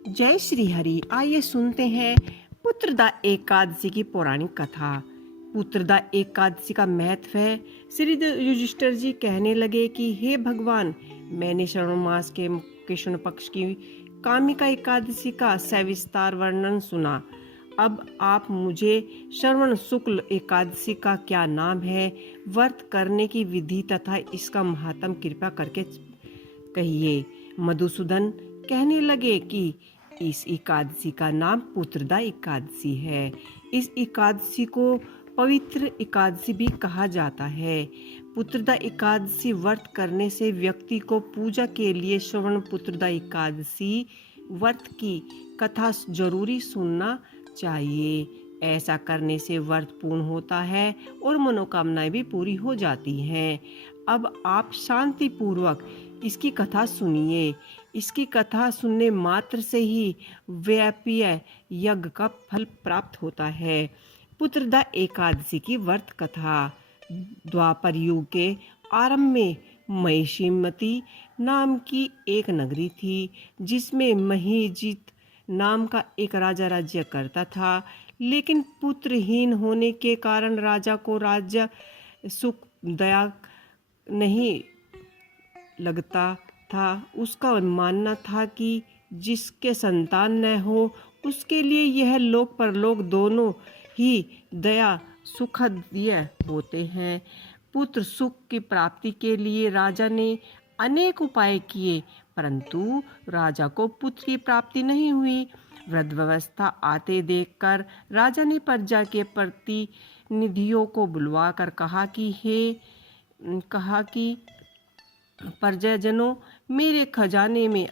जय श्री हरि। आइए सुनते हैं पुत्रदा एकादशी की पौराणिक कथा। पुत्रदा एकादशी का महत्व है। श्री युधिष्ठिर जी कहने लगे कि हे भगवान, मैंने श्रावण मास के कृष्ण पक्ष की कामिका एकादशी का सविस्तार वर्णन सुना। अब आप मुझे श्रवण शुक्ल एकादशी का क्या नाम है, व्रत करने की विधि तथा इसका महात्म कृपा करके कहिए। मधुसूदन कहने लगे कि इस एकादशी का नाम पुत्रदा एकादशी है। इस एकादशी को पवित्र एकादशी भी कहा जाता है। पुत्रदा एकादशी व्रत करने से व्यक्ति को पूजा के लिए श्रवण पुत्रदा एकादशी व्रत की कथा जरूरी सुनना चाहिए। ऐसा करने से व्रत पूर्ण होता है और मनोकामनाएं भी पूरी हो जाती हैं। अब आप शांति पूर्वक इसकी कथा सुनिए। इसकी कथा सुनने मात्र से ही व्यापीय यज्ञ का फल प्राप्त होता है। पुत्रदा एकादशी की व्रत कथा। द्वापर युग के आरंभ में महिषीमती नाम की एक नगरी थी, जिसमें महीजित नाम का एक राजा राज्य करता था। लेकिन पुत्रहीन होने के कारण राजा को राज्य सुख दया नहीं लगता था। उसका मानना था कि जिसके संतान न हो, उसके लिए यह लोक परलोक दोनों ही दया सुखदीय होते हैं। पुत्र सुख की प्राप्ति के लिए राजा ने अनेक उपाय किए, परंतु राजा को पुत्र की प्राप्ति नहीं हुई। वृद्धावस्था आते देखकर राजा ने प्रजा के प्रतिनिधियों को बुलवाकर कहा कि प्रजाजनों, मेरे खजाने में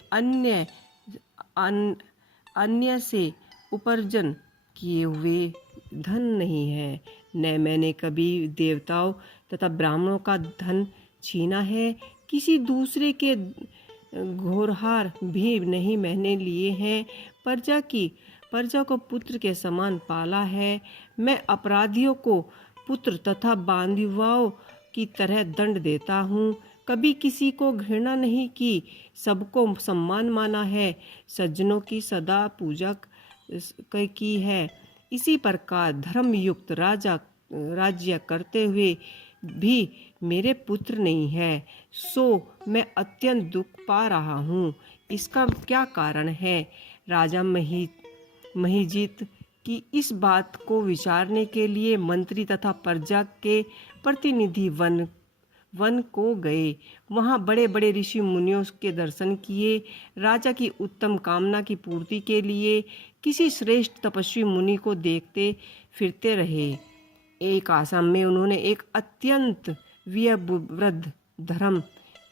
अन्य से उपार्जन किए हुए धन नहीं है, न मैंने कभी देवताओं तथा ब्राह्मणों का धन छीना है। किसी दूसरे के घोरहार भी नहीं मैंने लिए हैं। प्रजा को पुत्र के समान पाला है। मैं अपराधियों को पुत्र तथा बांधुओं की तरह दंड देता हूँ। कभी किसी को घृणा नहीं की, सबको सम्मान माना है, सज्जनों की सदा पूजा की है। इसी प्रकार धर्मयुक्त राज्य करते हुए भी मेरे पुत्र नहीं है, सो मैं अत्यंत दुख पा रहा हूँ। इसका क्या कारण है? राजा महिजीत की इस बात को विचारने के लिए मंत्री तथा प्रजा के प्रतिनिधि वन को गए। वहाँ बड़े बड़े ऋषि मुनियों के दर्शन किए। राजा की उत्तम कामना की पूर्ति के लिए किसी श्रेष्ठ तपस्वी मुनि को देखते फिरते रहे। एक आश्रम में उन्होंने एक अत्यंत वृद्ध धर्म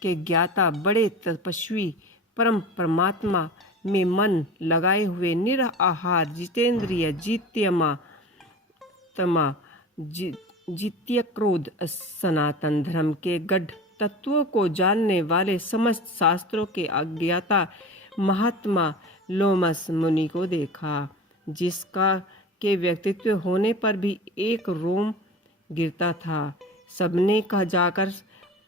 के ज्ञाता बड़े तपस्वी परम परमात्मा में मन लगाए हुए निराहार जितेंद्रिय जित्य क्रोध सनातन धर्म के गढ़ तत्वों को जानने वाले समस्त शास्त्रों के अज्ञाता महात्मा लोमस मुनि को देखा, जिसका के व्यक्तित्व होने पर भी एक रोम गिरता था। सबने कहा जाकर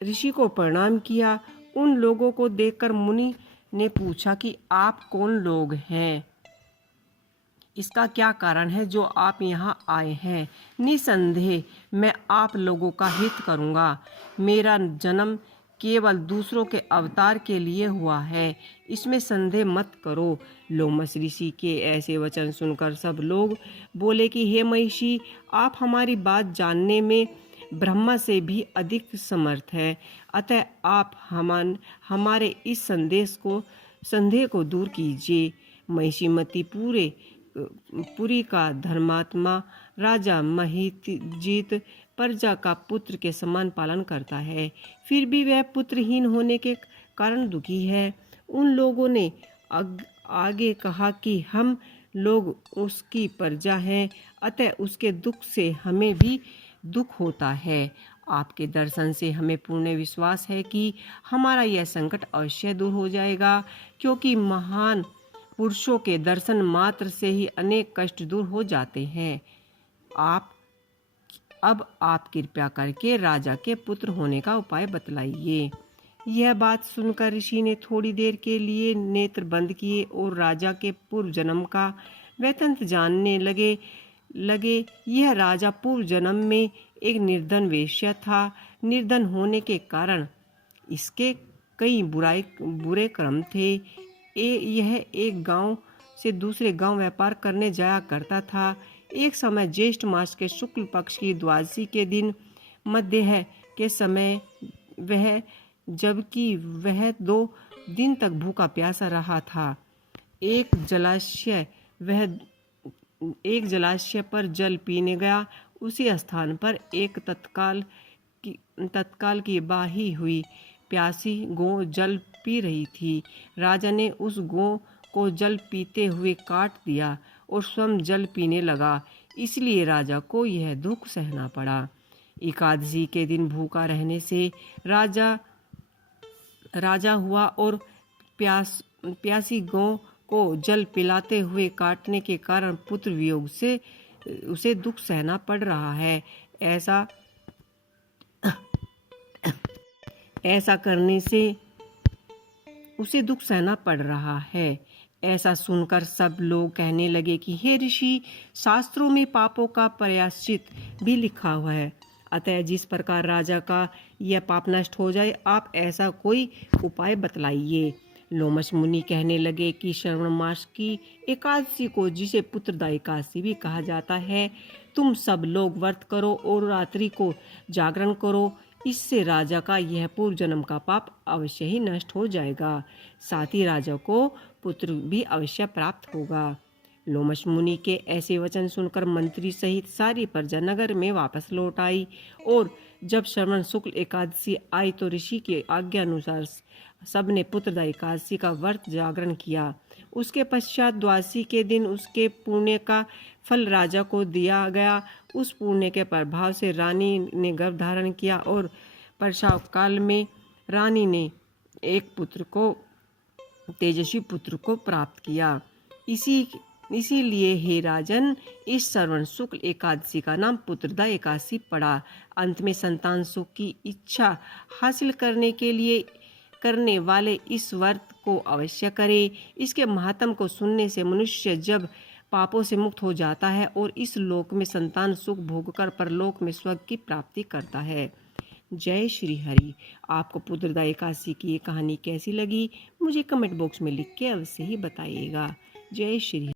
ऋषि को प्रणाम किया। उन लोगों को देखकर मुनि ने पूछा कि आप कौन लोग हैं, इसका क्या कारण है जो आप यहाँ आए हैं? निसंदेह मैं आप लोगों का हित करूँगा। मेरा जन्म केवल दूसरों के अवतार के लिए हुआ है, इसमें संदेह मत करो। लोमस ऋषि के ऐसे वचन सुनकर सब लोग बोले कि हे महिषी, आप हमारी बात जानने में ब्रह्मा से भी अधिक समर्थ है, अतः आप हमारे इस संदेह को दूर कीजिए। महिषीमती पुरी का धर्मात्मा राजा महिजीत प्रजा का पुत्र के समान पालन करता है, फिर भी वह पुत्रहीन होने के कारण दुखी है। उन लोगों ने आगे कहा कि हम लोग उसकी प्रजा हैं, अतः उसके दुख से हमें भी दुख होता है। आपके दर्शन से हमें पूर्ण विश्वास है कि हमारा यह संकट अवश्य दूर हो जाएगा, क्योंकि महान पुरुषों के दर्शन मात्र से ही अनेक कष्ट दूर हो जाते हैं। अब आप कृपया करके राजा के पुत्र होने का उपाय बतलाइए। यह बात सुनकर ऋषि ने थोड़ी देर के लिए नेत्र बंद किए और राजा के पूर्व जन्म का वृत्तांत जानने लगे। यह राजा पूर्व जन्म में एक निर्धन वेश्या था। निर्धन होने के कारण इसके कई बुरे कर्म थे। यह एक गांव से दूसरे गांव व्यापार करने जाया करता था। एक समय ज्येष्ठ मास के शुक्ल पक्ष की द्वादशी के दिन मध्याह्न के समय जबकि वह 2 दिन तक भूखा प्यासा रहा था, एक जलाशय पर जल पीने गया। उसी स्थान पर एक तत्काल की बाही हुई प्यासी गौ जल पी रही थी। राजा ने उस गौ को जल पीते हुए काट दिया और स्वयं जल पीने लगा। इसलिए राजा को यह दुख सहना पड़ा। एकादशी के दिन भूखा रहने से राजा हुआ और प्यासी गौ को जल पिलाते हुए काटने के कारण पुत्र वियोग से उसे दुख सहना पड़ रहा है। ऐसा करने से उसे दुख सहना पड़ रहा है। ऐसा सुनकर सब लोग कहने लगे कि हे ऋषि, शास्त्रों में पापों का प्रायश्चित भी लिखा हुआ है, अतः जिस प्रकार राजा का यह पाप नष्ट हो जाए, आप ऐसा कोई उपाय बतलाइए। लोमश मुनि कहने लगे कि श्रावण मास की एकादशी को, जिसे पुत्रदा एकादशी भी कहा जाता है, तुम सब लोग व्रत करो और रात्रि को जागरण करो। इससे राजा का यह पूर्व जन्म का पाप अवश्य ही नष्ट हो जाएगा, साथ ही राजा को पुत्र भी अवश्य प्राप्त होगा। लोमश मुनि के ऐसे वचन सुनकर मंत्री सहित सारी प्रजा नगर में वापस लौट आई और जब श्रवण शुक्ल एकादशी आई तो ऋषि की आज्ञा अनुसार सबने पुत्रदा एकादशी का व्रत जागरण किया। उसके पश्चात द्वादशी के दिन उसके पुण्य का फल राजा को दिया गया। उस पुण्य के प्रभाव से रानी ने गर्भ धारण किया और प्रसव काल में रानी ने एक तेजस्वी पुत्र को प्राप्त किया। इसीलिए हे राजन, इस श्रवण शुक्ल एकादशी का नाम पुत्रदा एकादशी पड़ा। अंत में संतान सुख की इच्छा हासिल करने वाले इस व्रत को अवश्य करें। इसके महात्म को सुनने से मनुष्य जब पापों से मुक्त हो जाता है और इस लोक में संतान सुख भोगकर परलोक में स्वर्ग की प्राप्ति करता है। जय श्री हरि। आपको पुत्रदा एकादशी की ये कहानी कैसी लगी, मुझे कमेंट बॉक्स में लिख के अवश्य ही बताइएगा। जय श्री